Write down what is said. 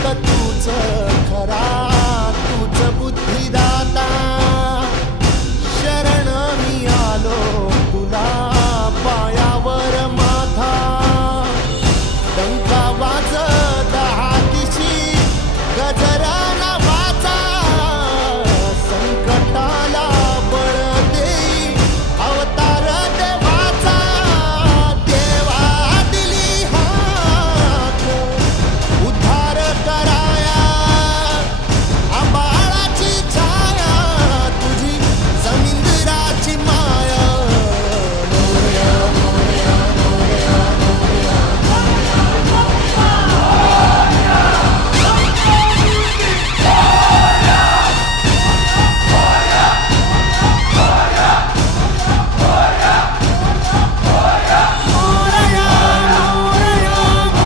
फक्त तूच खरा, तूच बुद्धिदाता. शरण मी आलो तुला, पायावर माझा डंका वाजविला